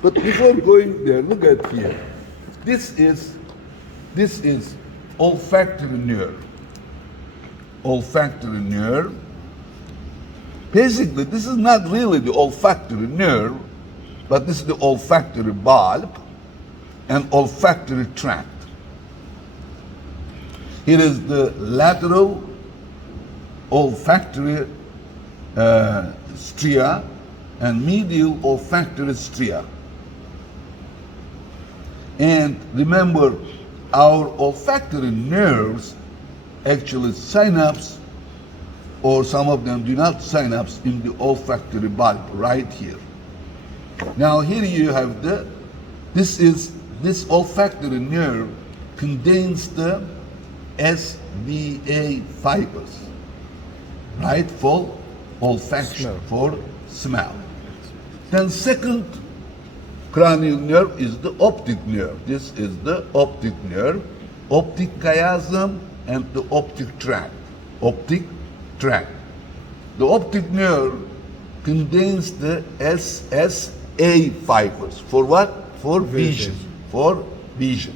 But before going there, look at here. This is olfactory nerve. Olfactory nerve. Basically, this is not really the olfactory nerve, but this is the olfactory bulb and olfactory tract. Here is the lateral olfactory stria and medial olfactory stria. And remember, our olfactory nerves actually synapse, or some of them do not synapse in the olfactory bulb right here. Now here you have this olfactory nerve contains the SVA fibers, right, for olfaction, for smell. Then second cranial nerve is the optic nerve. This is the optic nerve, optic chiasm and the optic tract. Optic tract. The optic nerve contains the SSA fibers. For what? For vision. For vision.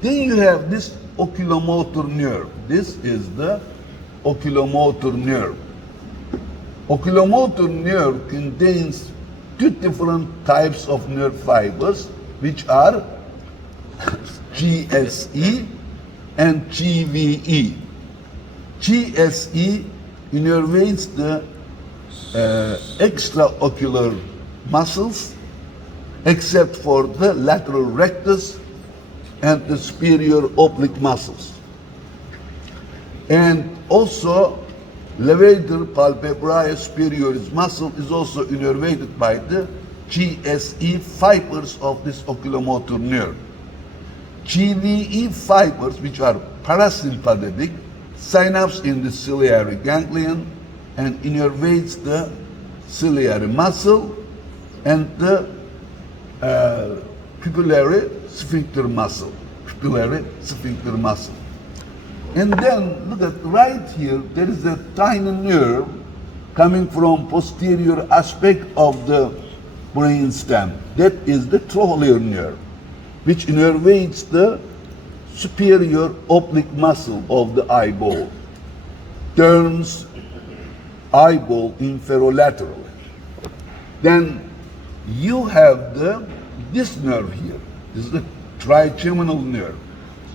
Then you have this oculomotor nerve. This is the oculomotor nerve. Oculomotor nerve contains two different types of nerve fibers, which are GSE and GVE. GSE innervates the extraocular muscles, except for the lateral rectus and the superior oblique muscles. And also, levator palpebrae superioris muscle is also innervated by the GSE fibers of this oculomotor nerve. GVE fibers, which are parasympathetic, synapse in the ciliary ganglion and innervates the ciliary muscle and the pupillary sphincter muscle. Pupillary sphincter muscle. And then look at right here, there is a tiny nerve coming from posterior aspect of the brain stem. That is the trochlear nerve, which innervates the superior oblique muscle of the eyeball, turns eyeball inferolaterally. Then you have this nerve here. This is the trigeminal nerve.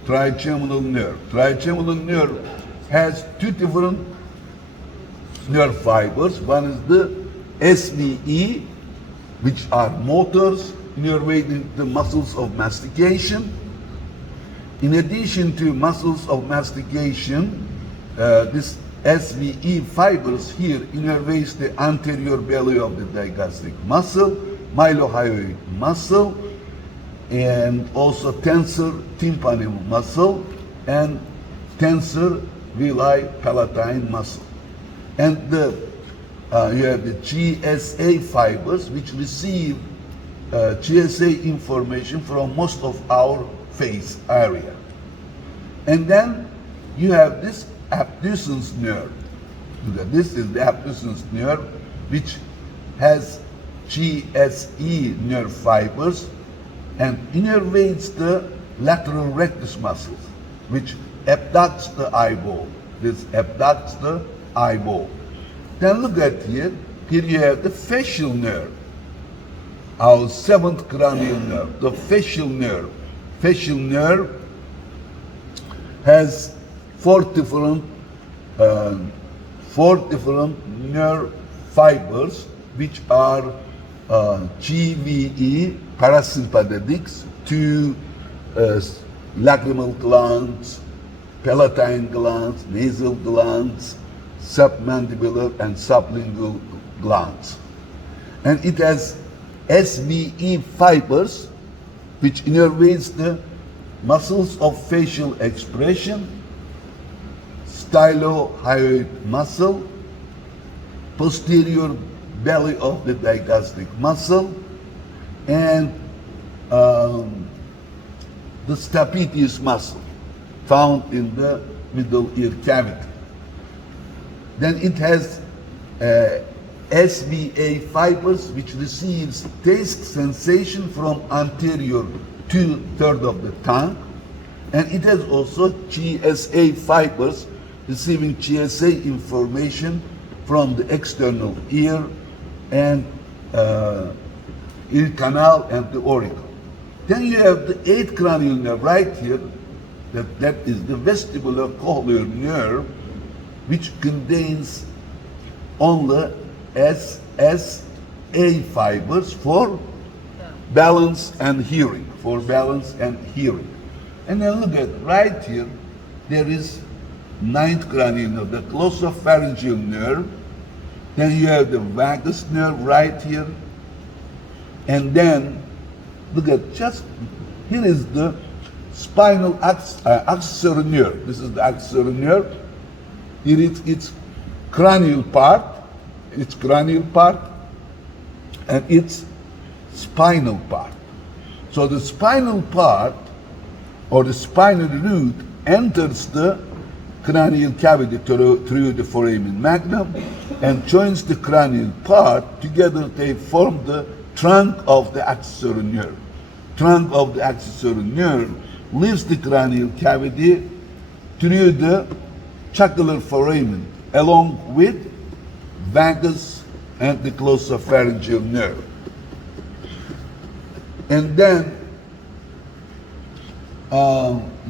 Trigeminal nerve. Trigeminal nerve has two different nerve fibers. One is the SVE, which are motors innervating the muscles of mastication. In addition to muscles of mastication, this SVE fibers here innervates the anterior belly of the digastric muscle, mylohyoid muscle, and also tensor tympani muscle and tensor villi palatine muscle. And you have the GSA fibers, which receive GSA information from most of our face area. And then you have this abducens nerve. This is the abducens nerve, which has GSE nerve fibers and innervates the lateral rectus muscles, which abducts the eyeball. This abducts the eyeball. Then look at here. Here you have the facial nerve, our seventh cranial nerve, the facial nerve. Facial nerve has four different nerve fibers, which are GVE, parasympathetics, two lacrimal glands, palatine glands, nasal glands, submandibular and sublingual glands. And it has SVE fibers, which innervates the muscles of facial expression, stylohyoid muscle, posterior belly of the digastric muscle, and the stapedius muscle found in the middle ear cavity. Then it has SVA fibers, which receives taste sensation from anterior two-thirds of the tongue. And it has also GSA fibers, receiving GSA information from the external ear and ear canal and the auricle. Then you have the eighth cranial nerve right here, that is the vestibulocochlear nerve, which contains only SSA fibers for balance and hearing, And then look at right here, there is ninth cranial nerve, the glossopharyngeal nerve. Then you have the vagus nerve right here. And then, look at just, here is the spinal accessory nerve. This is the accessory nerve. Here is its cranial part, and its spinal part. So the spinal part, or the spinal root, enters the cranial cavity through the foramen magnum and joins the cranial part. Together they form the trunk of the accessory nerve. Trunk of the accessory nerve leaves the cranial cavity through the trochlear foramen along with vagus and the glossopharyngeal nerve. And then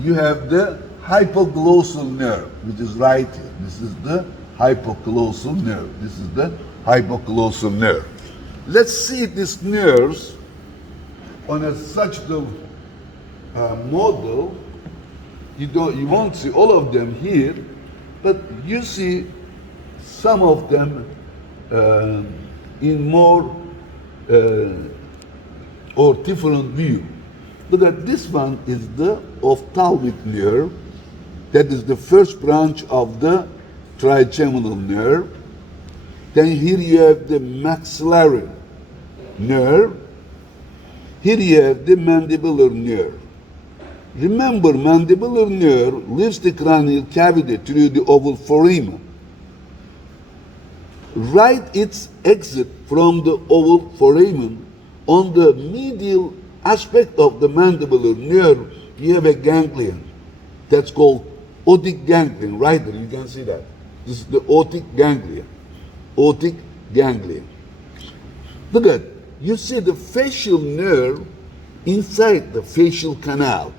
you have the hypoglossal nerve, which is right here. This is the hypoglossal nerve. Let's see these nerves on such the model. You won't see all of them here, but you see some of them in more or different view. Look at this one is the ophthalmic nerve. That is the first branch of the trigeminal nerve. Then here you have the maxillary nerve. Here you have the mandibular nerve. Remember, mandibular nerve leaves the cranial cavity through the oval foramen. Write its exit from the oval foramen. On the medial aspect of the mandibular nerve, you have a ganglion. That's called optic ganglion. Right there, you can see that. This is the optic ganglion. Optic ganglion. Look at, you see the facial nerve inside the facial canal.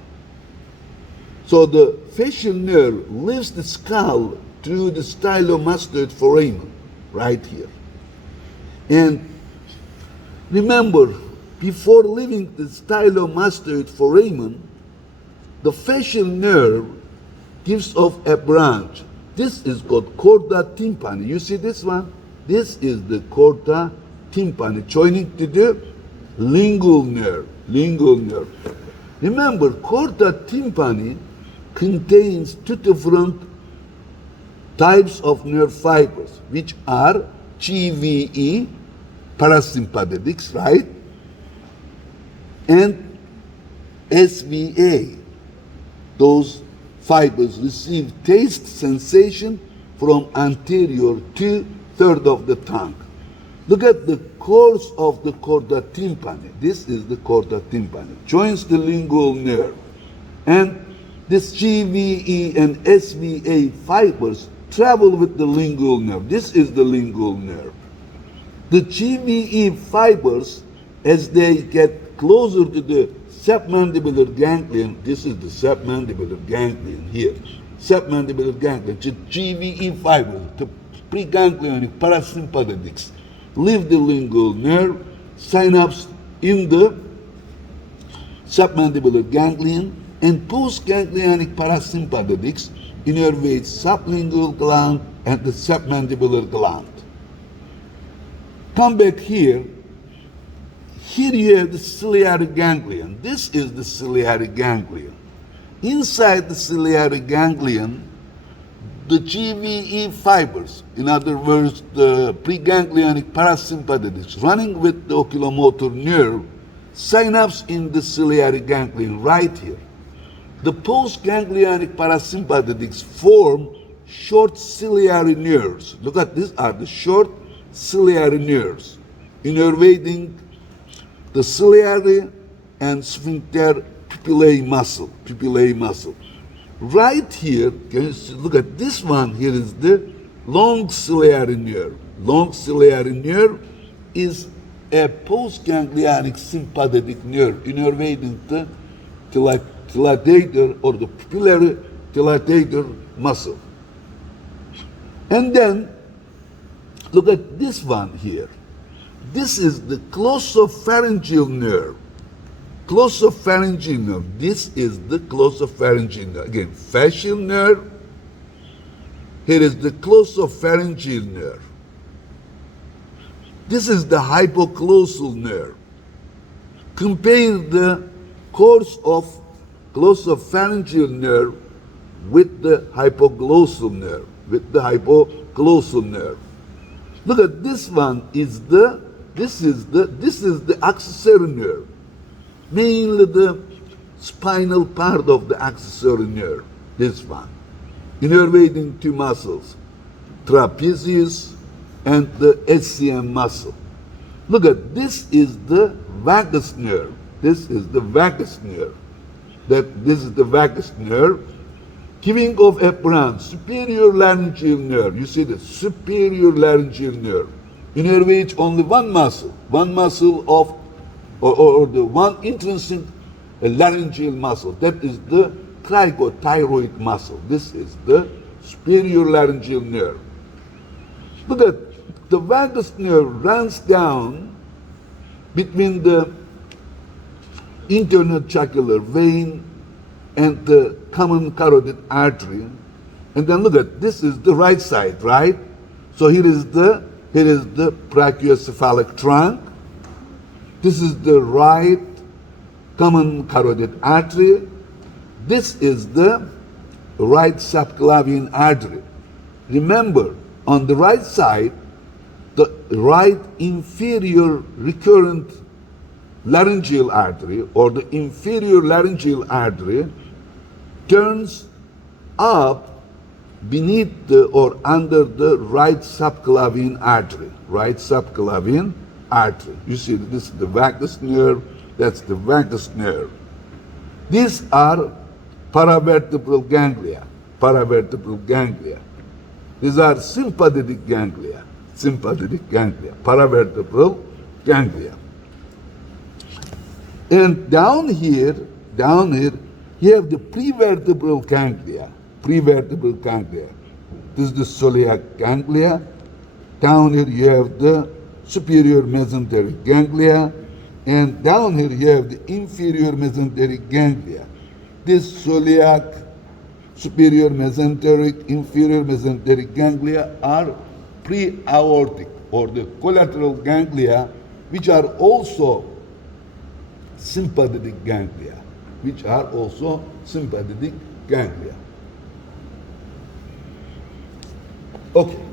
So the facial nerve leaves the skull through the stylomastoid foramen, right here. And remember, before leaving the stylomastoid foramen, the facial nerve gives off a branch. This is called chorda tympani. You see this one? This is the chorda tympani, joining to the lingual nerve. Remember, chorda tympani contains two different types of nerve fibers, which are GVE, parasympathetics, right? And SVA. Those fibers receive taste sensation from anterior two-thirds of the tongue. Look at the course of the chorda tympani. This is the chorda tympani. Joins the lingual nerve. And this GVE and SVA fibers travel with the lingual nerve. This is the lingual nerve. The GVE fibers, as they get closer to the submandibular ganglion, this is the submandibular ganglion here. Submandibular ganglion, the GVE fibers, the preganglionic parasympathetics, leave the lingual nerve, synapse in the submandibular ganglion, and postganglionic parasympathetics innervate sublingual gland and the submandibular gland. Come back here. Here you have the ciliary ganglion. This is the ciliary ganglion. Inside the ciliary ganglion, the GVE fibers, in other words, the preganglionic parasympathetics, running with the oculomotor nerve, synapse in the ciliary ganglion right here. The postganglionic parasympathetics form short ciliary nerves. Look at these are the short ciliary nerves, innervating the ciliary and sphincter pupillae muscle. Right here, can you look at this one? Here is the long ciliary nerve. Long ciliary nerve is a postganglionic sympathetic nerve innervating the tilatator or the pupillary tilatator muscle. And then look at this one here. This is the glossopharyngeal nerve. Glossopharyngeal nerve. This is the glossopharyngeal nerve. Again, fascial nerve. Here is the glossopharyngeal nerve. This is the hypoglossal nerve. Compare the course of glossopharyngeal nerve with the hypoglossal nerve. Look at this one this is the accessory nerve. Mainly the spinal part of the accessory nerve. This one. Innervating two muscles, trapezius and the SCM muscle. Look at this is the vagus nerve. This is the vagus nerve. This is the vagus nerve, giving off a branch, superior laryngeal nerve. You see the superior laryngeal nerve. Innervates only one muscle of, or the one intrinsic laryngeal muscle. That is the trigothyroid muscle. This is the superior laryngeal nerve. Look at the vagus nerve runs down between the internal jugular vein and the common carotid artery. And then look at this is the right side, right? So here is the brachiocephalic trunk. This is the right common carotid artery. This is the right subclavian artery. Remember, on the right side, the right inferior recurrent laryngeal artery or the inferior laryngeal artery turns up beneath the or under the right subclavian artery. You see, this is the vagus nerve, that's the vagus nerve. These are paravertebral ganglia. These are sympathetic ganglia. Paravertebral ganglia. And down here, you have the prevertebral ganglia. This is the celiac ganglia. Down here you have the superior mesenteric ganglia. And down here you have the inferior mesenteric ganglia. This celiac, superior mesenteric, inferior mesenteric ganglia are pre-aortic or the collateral ganglia, which are also sympathetic ganglia. Okay.